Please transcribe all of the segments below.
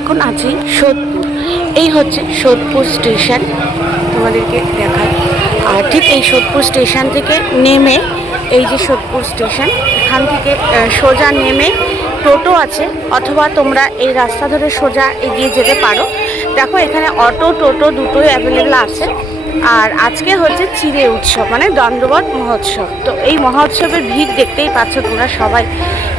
এখন আছি সোদপুর। এই হচ্ছে সোদপুর স্টেশন, তোমাদেরকে দেখাই। আর ঠিক এই সোদপুর স্টেশন থেকে নেমে, এই যে সোদপুর স্টেশন, এখান থেকে সোজা নেমে টোটো আছে, অথবা তোমরা এই রাস্তা ধরে সোজা এগিয়ে যেতে পারো। দেখো এখানে অটো টোটো দুটোই অ্যাভেলেবেল আছে। আর আজকে হচ্ছে চিড়ে উৎসব, মানে দণ্ডবত মহোৎসব। তো এই মহোৎসবের ভিড় দেখতেই পাচ্ছ তোমরা সবাই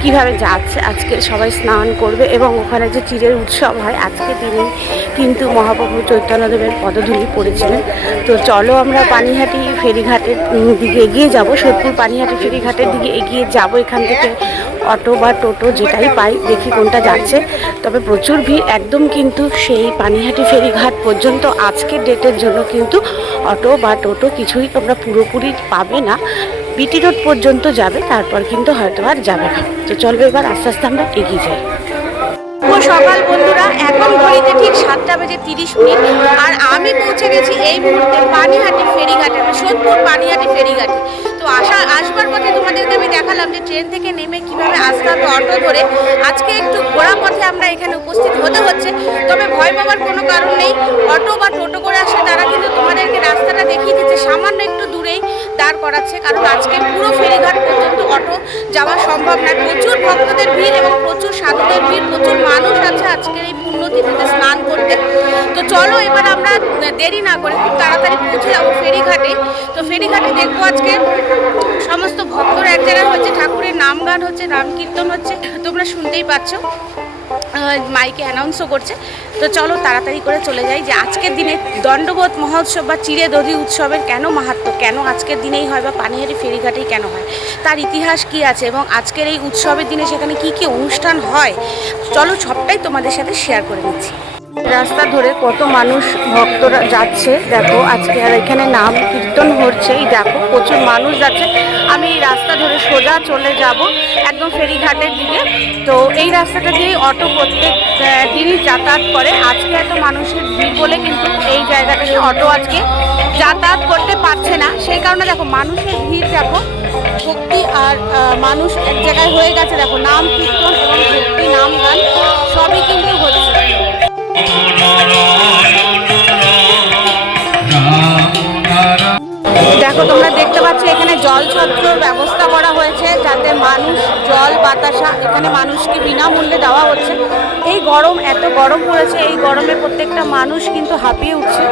কিভাবে যাচ্ছে। আজকে সবাই স্নান করবে এবং ওখানে যে চিড়ের উৎসব হয় আজকে দিনেই কিন্তু মহাপ্রভু চৈতন্যদেবের পদধূলি পড়েছিলেন। তো চলো আমরা পানিহাটি ফেরিঘাটের দিকে এগিয়ে যাব, সোদপুর পানিহাটি ফেরিঘাটের দিকে এগিয়ে যাব। এখান থেকে অটো বা টোটো যেটাই পাই, দেখি কোনটা যাচ্ছে। তবে প্রচুর ভিড় একদম, কিন্তু সেই পানিহাটি ফেরিঘাট পর্যন্ত আজকের ডেটের জন্য কিন্তু অটো বা টোটো কিছুই তোমরা পুরোপুরি পাবে না। বিটি রোড পর্যন্ত যাবে, তারপর কিন্তু হয়তো আর যাবে না। তো চলবে এবার আস্তে আস্তে আমরা এগিয়ে যাই। সকাল বন্ধুরা, এখন ঘড়িতে ঠিক 7:30। আর আমি পৌঁছে গেছি এই মুহূর্তে পানিহাটি ফেরিঘাটে, সোদপুর পানিহাটি ফেরিঘাটে। তো আসবার পথে তোমাদেরকে আমি দেখালাম যে ট্রেন থেকে নেমে কিভাবে আসতে হবে অটো ধরে। আজকে একটু ঘোরা পথে আমরা এখানে উপস্থিত হতে হচ্ছে, তবে ভয় পাওয়ার কোনো কারণ নেই। অটো বা টোটো করে আসলে তারা কিন্তু তোমাদেরকে রাস্তাটা দেখিয়ে দিচ্ছে, সামান্য একটু দূরেই দাঁড় করাচ্ছে, কারণ আজকে পুরো ফেরিঘাট পর্যন্ত অটো যাওয়া সম্ভব নয়। প্রচুর ভক্তদের ভিড় এবং প্রচুর সাধুদের ভিড়, প্রচুর মানুষ আছে আজকের এই পুণ্যতিথিতে স্নান করতে। তো চলো এবার আমরা দেরি না করে খুব তাড়াতাড়ি পৌঁছে যাবো ফেরিঘাটে। তো ফেরিঘাটে দেখবো আজকে সমস্ত ভক্তরা এক জায়গায় হচ্ছে, ঠাকুরের নাম গান হচ্ছে, নাম কীর্তন হচ্ছে, তোমরা শুনতেই পাচ্ছ, মাইকে অ্যানাউন্সও করছে। তো চলো তাড়াতাড়ি করে চলে যাই, যে আজকের দিনে দণ্ডবোধ মহোৎসব বা চিড়ে দধি উৎসবের কেন মাহাত্ম্য, কেন আজকের দিনেই হয় বা পানিহাটি ফেরিঘাটেই কেন হয়, তার ইতিহাস কি আছে এবং আজকের এই উৎসবের দিনে সেখানে কি কি অনুষ্ঠান হয়, চলো সবটাই তোমাদের সাথে শেয়ার করে নিচ্ছি। রাস্তা ধরে কত মানুষ ভক্তরা যাচ্ছে দেখো আজকে, আর এখানে নাম কীর্তন হচ্ছে। এই দেখো প্রচুর মানুষ যাচ্ছে। আমি এই রাস্তা ধরে সোজা চলে যাব একদম ফেরিঘাটের দিকে। তো এই রাস্তাটা দিয়ে অটো প্রত্যেক দিনই যাতায়াত করে। আজকে এত মানুষের ভিড় বলে কিন্তু এই জায়গাটাতে অটো আজকে যাতায়াত করতে পারছে না। সেই কারণে দেখো মানুষের ভিড়, দেখো ভক্তি আর মানুষ এক জায়গায় হয়ে গেছে। দেখো নাম কীর্তন এবং ভক্তি নাম গান সবই কিন্তু হচ্ছে। দেখো তোমরা দেখতে পাচ্ছ এখানে জল ছত্রর ব্যবস্থা করা হয়েছে, যাতে মানুষ জল বাতাসা এখানে মানুষকে বিনামূল্যে দেওয়া হচ্ছে। এই গরম, এত গরম পড়েছে, এই গরমে প্রত্যেকটা মানুষ কিন্তু হাঁপিয়ে উঠছে,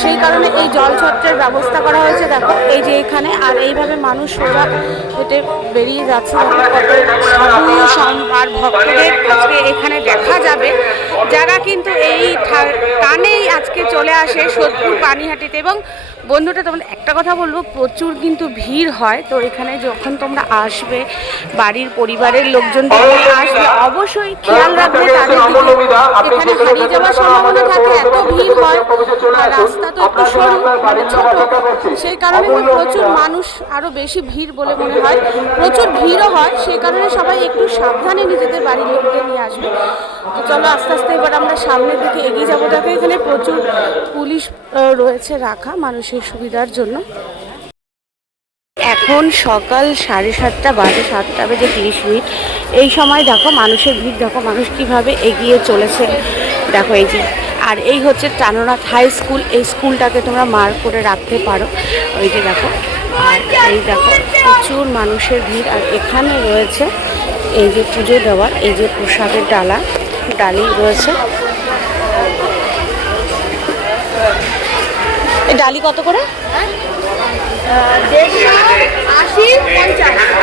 সেই কারণে এই জল ছত্রের ব্যবস্থা করা হয়েছে। দেখো এই যে এখানে, আর এইভাবে মানুষ সোজা হেঁটে বেরিয়ে যাচ্ছে। আর ভক্তদের আজকে এখানে দেখা যাবে, যারা কিন্তু এই টানেই আজকে চলে আসে সোদপুর পানিহাটিতে। এবং বন্ধুটা তোমাদের একটা কথা বলবো, প্রচুর কিন্তু ভিড় হয়। তো এখানে যখন তোমরা আসবে, বাড়ির পরিবারের লোকজন আসবে, অবশ্যই খেয়াল রাখবে তাদের দিকে। এখানে হারিয়ে যাওয়ার সম্ভাবনা থাকে, এত ভিড় হয়। আর রাস্তা তো একটু সরু, মানে ছোট, সেই কারণে প্রচুর মানুষ, আরও বেশি ভিড় বলে মনে হয়। প্রচুর ভিড়ও হয়, সেই কারণে সবাই একটু সাবধানে নিজেদের বাড়ির লোকদের নিয়ে আসবে। তো চলো আস্তে আস্তে এবার আমরা সামনের দিকে এগিয়ে যাবো। দেখো এখানে প্রচুর পুলিশ রয়েছে রাখা মানুষের সুবিধার জন্য। এখন সকাল 7:30 বাজে, 7:30। এই সময় দেখো মানুষের ভিড়, দেখো মানুষ কিভাবে এগিয়ে চলেছে। দেখো এই যে, আর এই হচ্ছে টানোনাথ হাই স্কুল। এই স্কুলটাকে তোমরা মার্ক করে রাখতে পারো। ওই যে দেখো, আর এই দেখো প্রচুর মানুষের ভিড়। আর এখানে রয়েছে এই যে পুজো দেওয়ার, এই যে প্রসাদের ডালি রয়েছে। এই ডালি কত করে? 180, 50।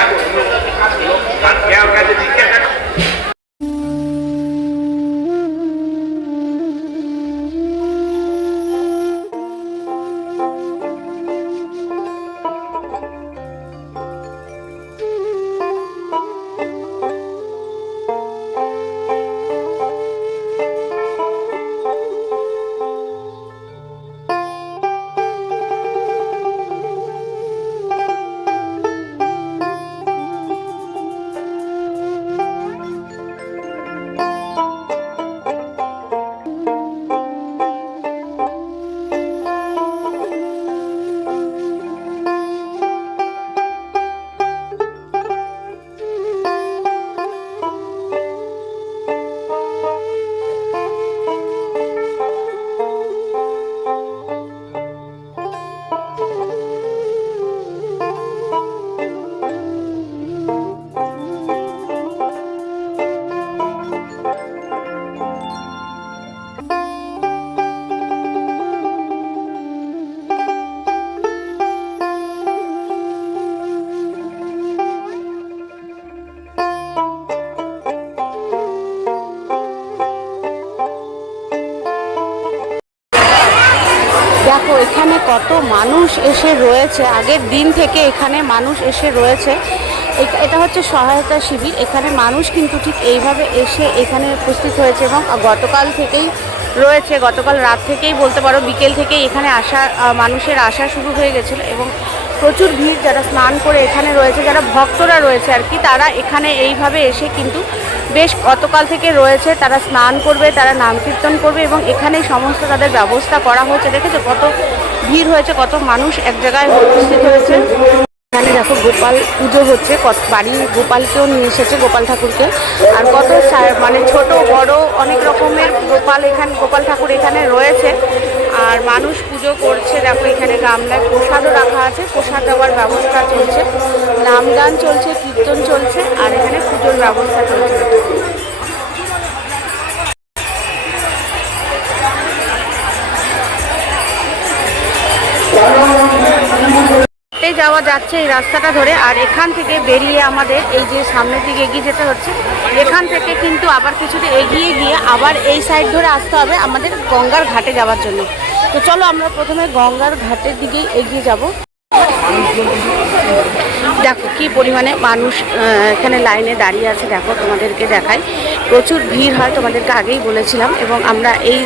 দেখো এখানে কত মানুষ এসে রয়েছে, আগের দিন থেকে এখানে মানুষ এসে রয়েছে। এটা হচ্ছে সহায়তা শিবির। এখানে মানুষ কিন্তু ঠিক এইভাবে এসে এখানে উপস্থিত হয়েছে এবং গতকাল থেকেই রয়েছে, গতকাল রাত থেকেই বলতে পারো, বিকেল থেকেই এখানে আসা মানুষের আসা শুরু হয়ে গেছিলো এবং প্রচুর ভিড়। যারা স্নান করে এখানে রয়েছে, যারা ভক্তরা রয়েছে আর কি, তারা এখানে এইভাবে এসে কিন্তু বেশ গতকাল থেকে রয়েছে। তারা স্নান করবে, তারা নাম কীর্তন করবে এবং এখানে সমস্ত তাদের ব্যবস্থা করা হয়েছে। দেখেছো কত ভিড় হয়েছে, কত মানুষ এক জায়গায় উপস্থিত হয়েছে। এখানে দেখো গোপাল পুজো হচ্ছে, বাড়ির গোপালকেও নিয়ে এসেছে, গোপাল ঠাকুরকে। আর কত মানে ছোট বড় অনেক রকমের গোপাল ঠাকুর এখানে রয়েছে। আর মানুষ পুজো করছে। দেখো এখানে গামলায় প্রসাদও রাখা আছে, প্রসাদ দেওয়ার ব্যবস্থা চলছে, নাম গান চলছে, কীর্তন চলছে আর এখানে পুজোর ব্যবস্থা চলছে। যাওয়া যাচ্ছে এই রাস্তাটা ধরে, আর এখান থেকে বেরিয়ে আমাদের এই যে সামনের দিকে এগিয়ে যেতে হচ্ছে। এখান থেকে কিন্তু আবার কিছুটা এগিয়ে গিয়ে আবার এই সাইড ধরে আসতে হবে আমাদের গঙ্গার ঘাটে যাওয়ার জন্য। তো চলো আমরা প্রথমে গঙ্গার ঘাটের দিকেই এগিয়ে যাব। দেখো কি পরিমাণে মানুষ এখানে লাইনে দাঁড়িয়ে আছে। দেখো তোমাদেরকে দেখাই, প্রচুর ভিড় হয়, তোমাদেরকে আগেই বলেছিলাম। এবং আমরা এই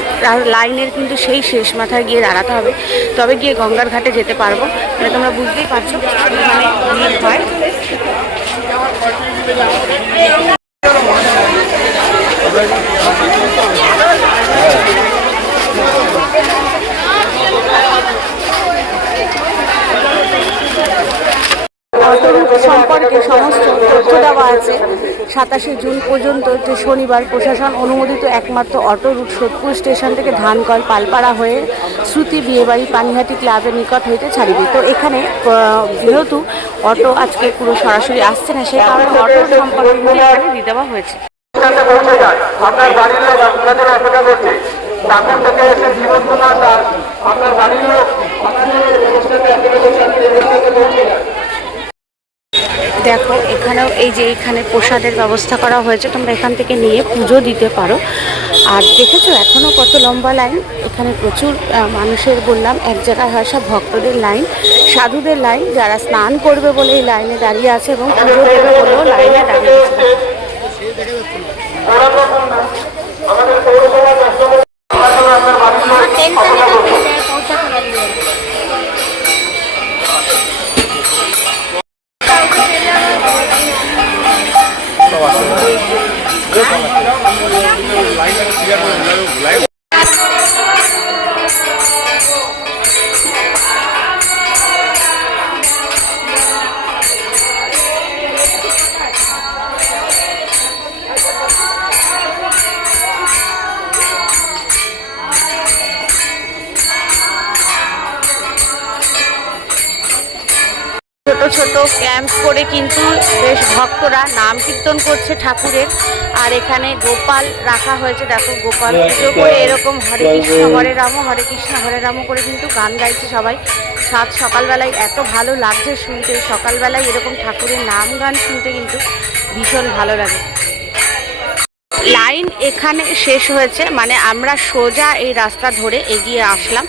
লাইনের কিন্তু সেই শেষ মাথায় গিয়ে দাঁড়াতে হবে, তবে গিয়ে গঙ্গার ঘাটে যেতে পারবো। মানে তোমরা বুঝতেই পারছো পরিমাণে ভিড় হয়। সম্পর্কে সমস্ত তথ্য দেওয়া আছে। 27শে জুন পর্যন্ত যে শনিবার প্রশাসন অনুমোদিত একমাত্র অটো রুট সোদপুর স্টেশন থেকে ধানকল পালপাড়া হয়ে শ্রুতি বিয়েবাড়ি পানিহাটি ক্লাবের নিকট হইতে ছাড়িবে। তো এখানে যেহেতু অটো আজকে পুরো সরাসরি আসছে না, সেই কারণে অটোর সম্পর্কে এখানে দিয়ে দেওয়া হয়েছে। আপনার বাড়ির লোক আপনাদের অপেক্ষা করছে, তারপর থেকে এসে জীবন কুমার দাস আপনার বাড়ির লোক দেখো এখানেও এই যে এখানে প্রসাদের ব্যবস্থা করা হয়েছে, তোমরা এখান থেকে নিয়ে পুজো দিতে পারো। আর দেখেছো এখনও কত লম্বা লাইন, এখানে প্রচুর মানুষের, বললাম এক জায়গায় হয় সব ভক্তদের লাইন, সাধুদের লাইন, যারা স্নান করবে বলে এই লাইনে দাঁড়িয়ে আছে এবং পুজো দেবে বলেও লাইনে দাঁড়িয়ে আছে। ছোট ক্যাম্প করে কিন্তু বেশ ভক্তরা নাম কীর্তন করছে ঠাকুরের। আর এখানে গোপাল রাখা হয়েছে, দেখো গোপাল পুজো করে এরকম হরে কৃষ্ণ হরে রাম হরে কৃষ্ণ হরে রাম করে কিন্তু গান গাইছে সবাই। সকালবেলায় এত ভালো লাগছে শুনতে, সকালবেলায় এরকম ঠাকুরের নাম গান শুনতে কিন্তু ভীষণ ভালো লাগে। লাইন এখানে শেষ হয়েছে, মানে আমরা সোজা এই রাস্তা ধরে এগিয়ে আসলাম,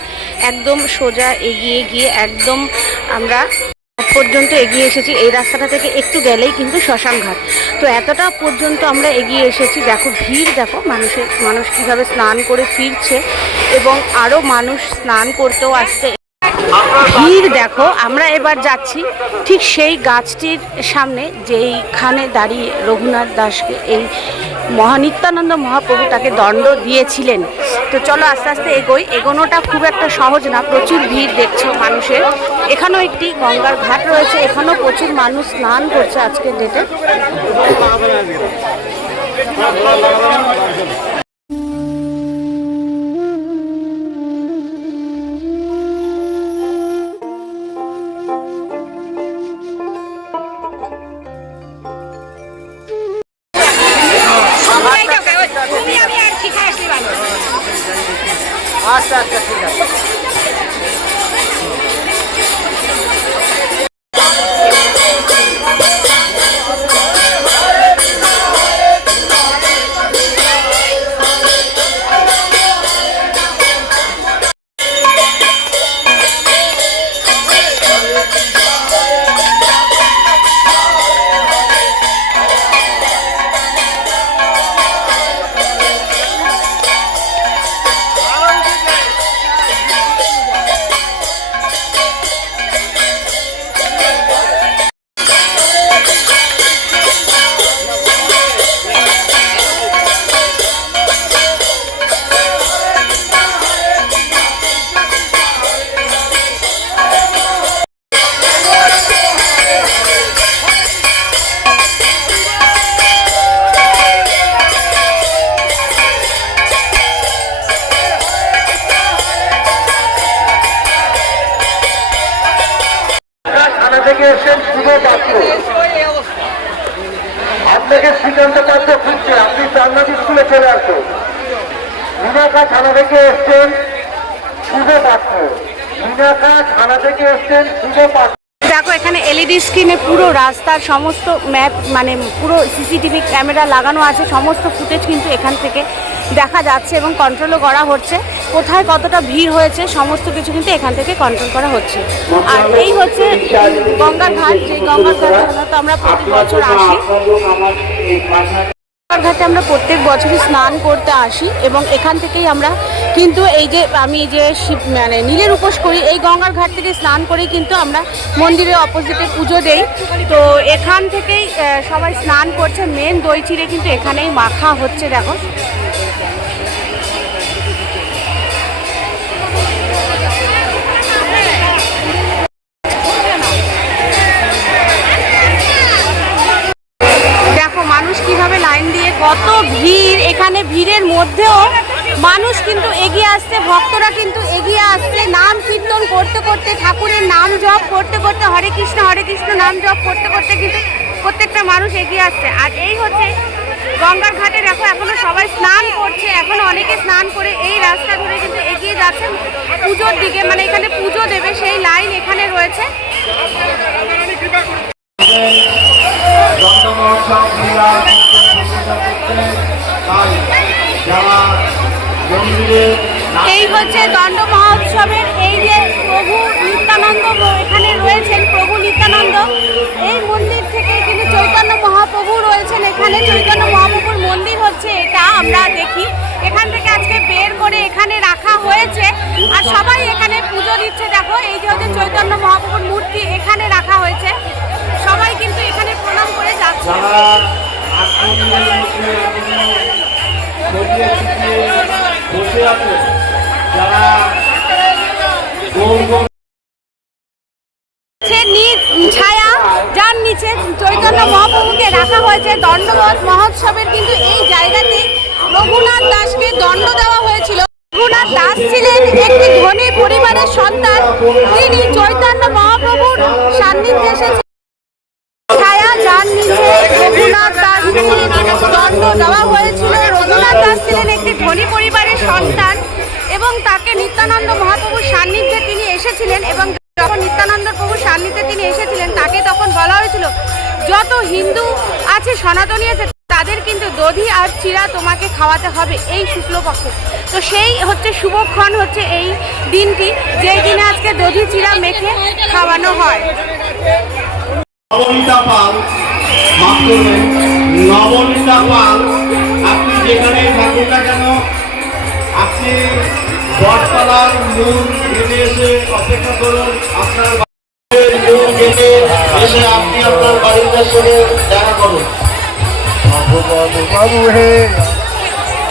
একদম সোজা এগিয়ে গিয়ে একদম আমরা পর্যন্ত এগিয়ে এসেছি। এই রাস্তাটা থেকে একটু গেলেই কিন্তু শ্মশান ঘাট। তো এতটা পর্যন্ত আমরা এগিয়ে এসেছি। দেখো ভিড়, দেখো মানুষ কীভাবে স্নান করে ফিরছে এবং আরও মানুষ স্নান করতেও আসছে। ভিড় দেখো। আমরা এবার যাচ্ছি ঠিক সেই গাছটির সামনে যেইখানে দাঁড়িয়ে রঘুনাথ দাসকে এই নিত্যানন্দ মহাপ্রভু তাকে দণ্ড দিয়েছিলেন। তো চলো আস্তে আস্তে এগোনোটা খুব একটা সহজ না, প্রচুর ভিড় দেখছো মানুষের। এখানেও একটি গঙ্গার ঘাট রয়েছে, এখানেও প্রচুর মানুষ স্নান করছে আজকের ডেটে। আচ্ছা আচ্ছা ঠিক আছে। চট্টোপাধ্যায় খুঁজছে, আপনি চান্নাদি স্কুলে চলে আসুন। মিনাকা থানা থেকে এসছেন শুভ পাত্র, মিনাকা থানা থেকে এসছেন শুভ পাত্র। দেখো এখানে এলইডি স্ক্রিনে পুরো রাস্তার সমস্ত ম্যাপ মানে পুরো সিসিটিভি ক্যামেরা লাগানো আছে, সমস্ত ফুটেজ কিন্তু এখান থেকে দেখা যাচ্ছে এবং কন্ট্রোলও করা হচ্ছে। কোথায় কতটা ভিড় হয়েছে সমস্ত কিছু কিন্তু এখান থেকে কন্ট্রোল করা হচ্ছে। আর এই হচ্ছে গঙ্গার ঘাট, যে গঙ্গার ঘাটে তো আমরা প্রতি বছর আসি। গঙ্গার ঘাটে আমরা প্রত্যেক বছরই স্নান করতে আসি এবং এখান থেকেই আমরা কিন্তু এই যে আমি যে মানে নীলের উপোস করি, এই গঙ্গার ঘাট থেকে স্নান করেই কিন্তু আমরা মন্দিরের অপোজিটে পুজো দেই। তো এখান থেকেই সবাই স্নান করছে, মেন দই চিড়ে কিন্তু এখানেই মাখা হচ্ছে। দেখো মানুষ কিভাবে লাইন দিয়ে, কত ভিড় এখানে, ভিড়ের মধ্যেও মানুষ কিন্তু এগিয়ে আসছে, ভক্তরা কিন্তু এগিয়ে আসছে নাম কীর্তন করতে করতে, ঠাকুরের নাম জপ করতে করতে, হরে কৃষ্ণ নাম জপ করতে করতে কিন্তু প্রত্যেকটা মানুষ এগিয়ে আসছে। আর এই হচ্ছে গঙ্গার ঘাটে, দেখো এখনো সবাই স্নান করছে, এখনো অনেকে স্নান করে এই রাস্তা ধরে কিন্তু এগিয়ে যাচ্ছেন পুজোর দিকে, মানে এখানে পুজো দেবে সেই লাইন এখানে রয়েছে। এই হচ্ছে দণ্ড মহোৎসবের এই যে প্রভু নিত্যানন্দ এখানে রয়েছেন, প্রভু নিত্যানন্দ এই মন্দির থেকে কিন্তু চৈতন্য মহাপ্রভু রয়েছেন এখানে। চৈতন্য মহাপ্রভুর মন্দির হচ্ছে এটা, আমরা দেখি এখান থেকে আজকে বের করে এখানে রাখা হয়েছে আর সবাই এখানে পুজো দিচ্ছে। দেখো এই যে হচ্ছে চৈতন্য মহাপ্রভুর মূর্তি এখানে রাখা হয়েছে, সবাই কিন্তু এখানে প্রণাম করে যাচ্ছে। ছায়া যার নিচে চৈতন্য মহাপ্রভুকে রাখা হয়েছে। দণ্ডবোধ মহোৎসবের কিন্তু এই জায়গাতে রঘুনাথ দাসকে দণ্ড দেওয়া হয়েছিল। রঘুনাথ দাস ছিলেন একটি ধনী পরিবারের সন্তান, তিনি চৈতন্য মহাপ্রভুর সান্নিধ্যে এসেছেন। ছায়া যার নিচে রঘুনাথ দাসকে দণ্ড দেওয়া হয়েছিল। রঘুনাথ দাস ছিলেন একটি ধনী পরিবারের সন্তান এবং তাকে নিত্যানন্দ মহাপ্রভুর সান্নিধ্যে তিনি এসেছিলেন এবং যখন নিত্যানন্দ প্রভুর সান্নিধ্যে তিনি এসেছিলেন তাকে তখন বলা হয়েছিল যত হিন্দু আছে সনাতনী আছে তাদের কিন্তু দধি আর চিরা তোমাকে খাওয়াতে হবে এই শুক্লপক্ষে। তো সেই হচ্ছে শুভক্ষণ হচ্ছে এই দিনটি, যেই দিনে আজকে দধি চিরা মেখে খাওয়ানো হয়। নবনীতা পাল, নবনীতা পাল, আপনি যেখানে থাকুন না কেন আপনি বটতলার মূল গেটে এসে অপেক্ষা করুন। আপনার মূল গেটে এসে আপনি আপনার বাড়ির সঙ্গে দেখা করুন। প্রভু বাবু বাবু হে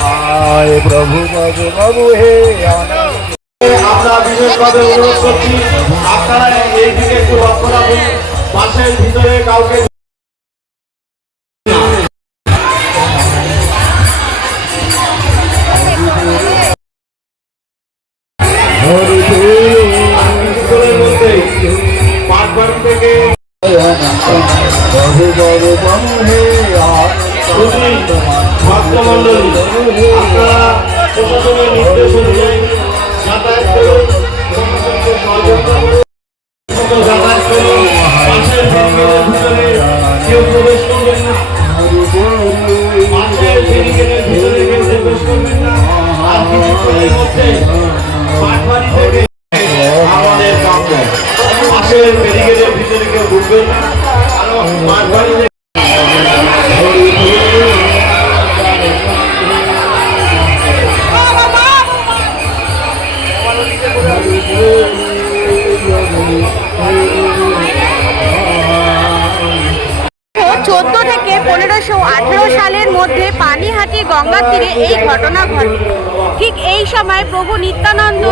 আয়, প্রভু বাবু বাবু হে। আমরা বিশেষভাবে অনুরোধ করছি আপনারা এই দিকে একটু লক্ষ্য রাখুন, বাসের ভিতরে কাউকে পাটবাড়ি থেকে ভক্তমন্ডলী আপনারা প্রশাসনের নির্দেশ অনুযায়ী যাতায়াত করুন, প্রশাসনকে সহযোগিতা করুন, যাতায়াত করুন। বাসের ভিতরে কেউ প্রবেশ করবেন না, বাসের ব্যারিকেডের ভিতরে কেউ প্রবেশ করবেন না। আর কিছুক্ষণের মধ্যে পাটবাড়ি থেকে আমাদের বাসের ব্যারিকেডের ভিতরে কেউ ঢুকবেন না, কারণ পাটবাড়ি থেকে 1518 সালের মধ্যে পানিহাটি গঙ্গার তীরে এই ঘটনা ঘটে। ঠিক এই সময় প্রভু নিত্যানন্দ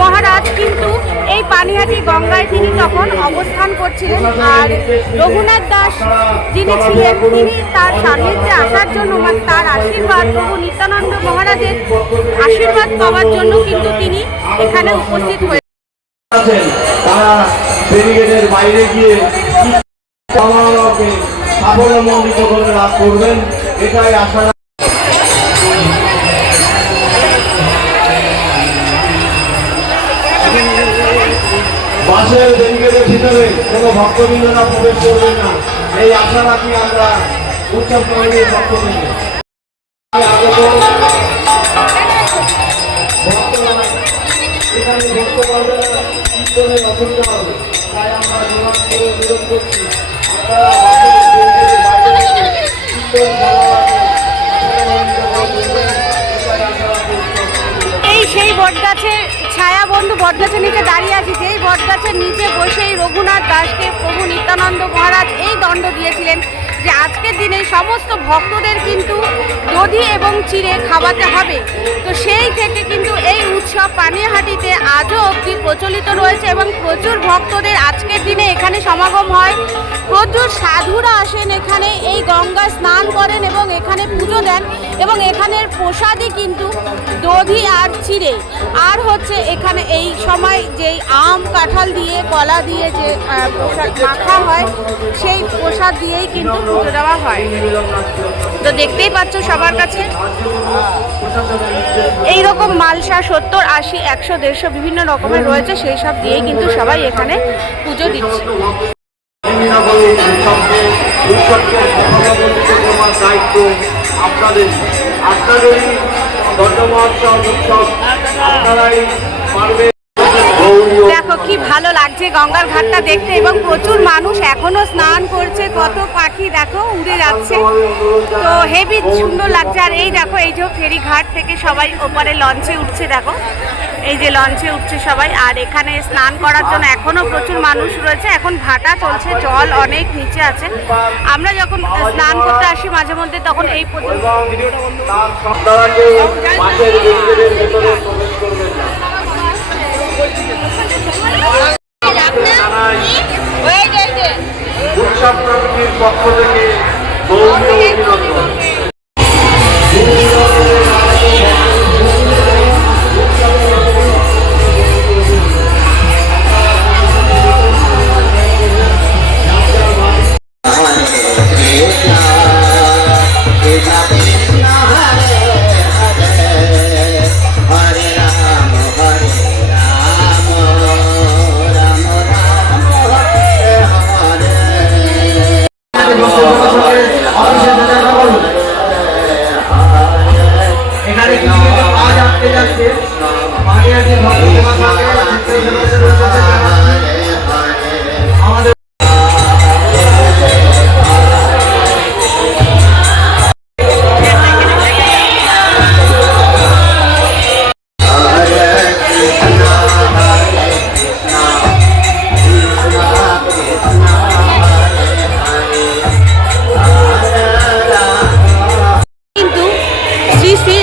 মহারাজ কিন্তু এই পানিহাটি গঙ্গায় তিনি তখন অবস্থান করছিলেন। আর রঘুনাথ দাস যিনি ছিলেন তিনি তার সান্নিধ্যে আসার জন্য তার আশীর্বাদ, প্রভু নিত্যানন্দ মহারাজের আশীর্বাদ পাওয়ার জন্য কিন্তু তিনি এখানে উপস্থিত হয়েছেন। তারা ব্যারিকেডের বাইরে গিয়ে সাফল্যমণ্ডিত করে লাভ করবেন এটাই আশা বাসের ব্যারিকেডের ভিতরে কোনো ভক্তবৃন্দরা প্রবেশ করবেন না, এই আশা রাখি আমরা উৎসব কমিটির পক্ষ থেকে। এখানে ভক্ত পারবে না, কীর্তনের অসুবিধা হবে, তাই আমরা জোগাড় করে অনুরোধ করছি আপনারা এই সেই বটগাছের ছায়া বন্ধু বটগাছের নিচে দাঁড়িয়ে আছি, যেই বটগাছের নিচে বসেই রঘুনাথ দাসকে প্রভু নিত্যানন্দ মহারাজ এই দণ্ড দিয়েছিলেন যে আজকের দিনে সমস্ত ভক্তদের কিন্তু দধি এবং চিড়ে খাওয়াতে হবে। তো সেই থেকে কিন্তু এই উৎসব পানিহাটিতে আজও অবধি প্রচলিত রয়েছে এবং প্রচুর ভক্তদের আজকের দিনে এখানে সমাগম হয়। প্রচুর সাধুরা আসেন এখানে, এই গঙ্গা স্নান করেন এবং এখানে পুজো দেন এবং এখানের প্রসাদই কিন্তু দধি আর চিড়ে। আর হচ্ছে এখানে এই সময় যেই আম কাঁঠাল দিয়ে কলা দিয়ে যে প্রসাদ মাখা হয় সেই প্রসাদ দিয়েই কিন্তু পুজো দেওয়া হয়। তো দেখতেই পাচ্ছ সবার কাছে এই রকম মালসা 70, 80, 100, 150 বিভিন্ন রকমের রয়েছে, সেই সব দিয়েই কিন্তু সবাই এখানে পুজো দিচ্ছে। দায়িত্ব আপনাদের, আপনাদেরই দণ্ডমহোৎসব উৎসব আপনারাই পারবে। দেখো কি ভালো লাগছে গঙ্গার ঘাটটা দেখতে এবং প্রচুর মানুষ এখনো স্নান করছে, কত পাখি দেখো উড়ে যাচ্ছে, তো হেভি সুন্দর লাগছে। আর এই দেখো এই যে ফেরি ঘাট থেকে সবাই ওপারে লঞ্চে উঠছে, দেখো এই যে লঞ্চে উঠছে সবাই। আর এখানে স্নান করার জন্য এখনো প্রচুর মানুষ রয়েছে, এখন ভাটা চলছে, জল অনেক নিচে আছে। আমরা যখন স্নান করতে আসি মাঝে মধ্যে তখন এই পর্যন্ত উৎসব কমিটির পক্ষ থেকে গৌরীয় অভিনন্দন। এখানে কিছু কিছু কাজ আসতে যাচ্ছে পানিহাটি ভক্ত সেবা আমাদের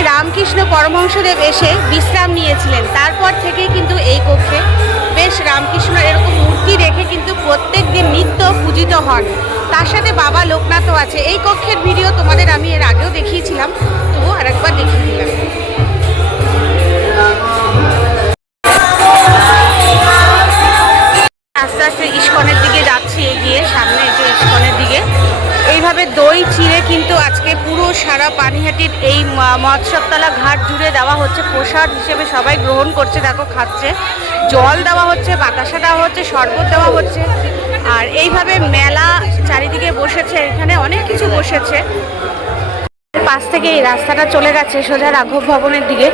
রামকৃষ্ণ পরমহংসদেব এসে বিশ্রাম নিয়েছিলেন। তারপর থেকেই কিন্তু এই কক্ষে বেশ রামকৃষ্ণ এরকম মূর্তি রেখে কিন্তু প্রত্যেক দিন নিত্য পূজিত হন। তার সাথে বাবা লোকনাথও আছে। এই কক্ষের ভিডিও তোমাদের আমি এর আগেও দেখিয়েছিলাম, তবুও আরেকবার দেখিয়ে দিলাম। আস্তে আস্তে ইস্কনের দিকে যাচ্ছি, এগিয়ে সামনে যে ইস্কনের দিকে। এইভাবে দই চিড়ে কিন্তু আজকে পুরো সারা পানিহাটির এই মৎস্যতলা ঘাট জুড়ে দেওয়া হচ্ছে, প্রসাদ হিসেবে সবাই গ্রহণ করছে, দেখো খাচ্ছে। জল দেওয়া হচ্ছে, বাতাসা দেওয়া হচ্ছে, শরবত দেওয়া হচ্ছে। আর এইভাবে মেলা চারিদিকে বসেছে, এখানে অনেক কিছু বসেছে। পাশ থেকে এই রাস্তাটা চলে গেছে সোজা রাঘব ভবনের দিকে।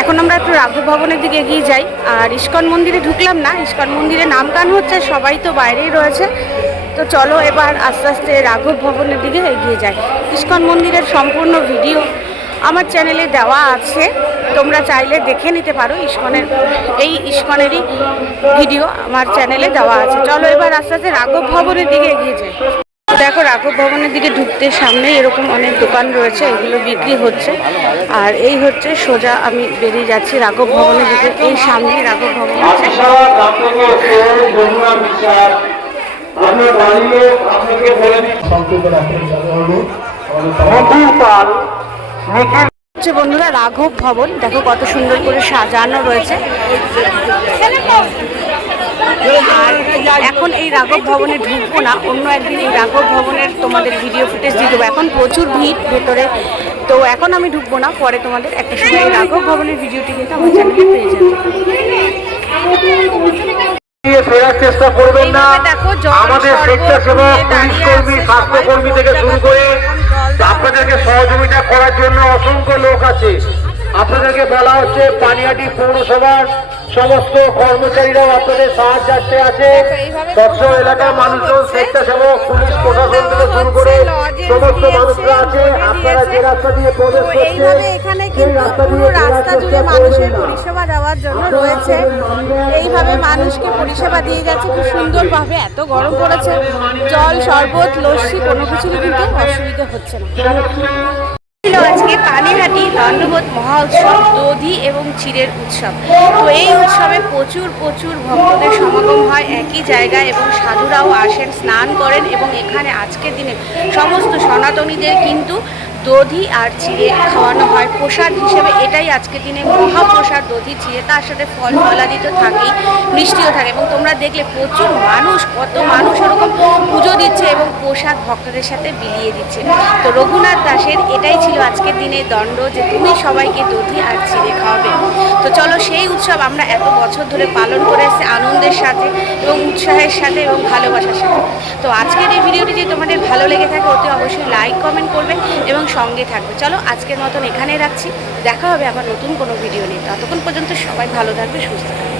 এখন আমরা একটু রাঘব ভবনের দিকে এগিয়ে যাই। আর ইস্কন মন্দিরে ঢুকলাম না, ইস্কন মন্দিরে নামগান হচ্ছে, সবাই তো বাইরেই রয়েছে। তো চলো এবার আস্তে আস্তে রাঘব ভবনের দিকে এগিয়ে যাই। ইস্কন মন্দিরের সম্পূর্ণ ভিডিও আমার চ্যানেলে দেওয়া আছে, তোমরা চাইলে দেখে নিতে পারো। ইস্কনেরই ভিডিও আমার চ্যানেলে দেওয়া আছে। চলো এবার আস্তে আস্তে রাঘব ভবনের দিকে এগিয়ে যাই। দেখো রাঘব ভবনের দিকে ঢুকতে সামনে এরকম অনেক দোকান রয়েছে, এগুলো বিক্রি হচ্ছে। আর এই হচ্ছে সোজা আমি বেরিয়ে যাচ্ছি রাঘব ভবনের দিকে। এই সামনে রাঘব ভবন আছে। বন্ধুরা রাঘব ভবন দেখো কত সুন্দর করে সাজানো রয়েছে। আর এখন এই রাঘব ভবনে ঢুকবো না, অন্য একদিন এই রাঘব ভবনের তোমাদের ভিডিও ফুটেজ দিয়ে দেবো। এখন প্রচুর ভিড় ভেতরে, তো এখন আমি ঢুকবো না, পরে তোমাদের একটা সময় রাঘব ভবনের ভিডিওটি কিন্তু আমার চ্যানেলে পেয়ে যাবে। ফেরার চেষ্টা করবেন না। আমাদের স্বেচ্ছাসেবক, পুলিশ কর্মী, স্বাস্থ্যকর্মী থেকে শুরু করে আপনাদেরকে সহযোগিতা করার জন্য অসংখ্য লোক আছে। আপনাদেরকে বলা হচ্ছে পানিহাটি পৌরসভার সমস্ত কর্মচারীরাও আপনাদের সাহায্যার্থে আছে। স্বচ্ছ এলাকার মানুষজন, স্বেচ্ছাসেবক, পুলিশ প্রশাসন থেকে শুরু করে সমস্ত মানুষরা আছে। আপনারা যে রাস্তা দিয়ে প্রবেশ করছেন এখানে কিন্তু পুরো রাস্তা জুড়ে মানুষের পরিষেবা দেওয়ার জন্য রয়েছে। এইভাবে মানুষকে পরিষেবা দিয়ে যাচ্ছে খুব সুন্দরভাবে। এত গরম পড়েছে, জল, শরবত, লস্যি কোনো কিছুরই কিন্তু অসুবিধা হচ্ছে না। ছিল আজকে পানিহাটি দণ্ডবোধ মহা উৎসব, দধি এবং চিড়ের উৎসব। তো এই উৎসবে প্রচুর ভক্তদের সমাগম হয় একই জায়গায় এবং সাধুরাও আসেন, স্নান করেন এবং এখানে আজকের দিনে সমস্ত সনাতনীদের কিন্তু দধি আর চিড়ে খাওয়ানো হয় প্রসাদ হিসেবে। এটাই আজকের দিনে মহাপ্রসাদ, দধি চিড়ে। তার সাথে ফল ফলাদি তো থাকেই, মিষ্টিও থাকে। এবং তোমরা দেখলে প্রচুর মানুষ, কত মানুষ ওরকম পুজো দিচ্ছে এবং প্রসাদ ভক্তদের সাথে বিলিয়ে দিচ্ছে। তো রঘুনাথ দাসের এটাই ছিল আজকের দিনে দণ্ড, যে তুমি সবাইকে দধি আর চিড়ে খাওয়াবে। তো চলো সেই উৎসব আমরা এত বছর ধরে পালন করে এসেছি আনন্দের সাথে এবং উৎসাহের সাথে এবং ভালোবাসার সাথে। তো আজকের এই ভিডিওটি যদি তোমাদের ভালো লেগে থাকে অতি অবশ্যই লাইক কমেন্ট করবে এবং সঙ্গে থাকবে। চলো আজকের মতন এখানেই রাখছি, দেখা হবে আবার নতুন কোনো ভিডিও নিয়ে। ততক্ষণ পর্যন্ত সবাই ভালো থাকবে, সুস্থ থাকবে।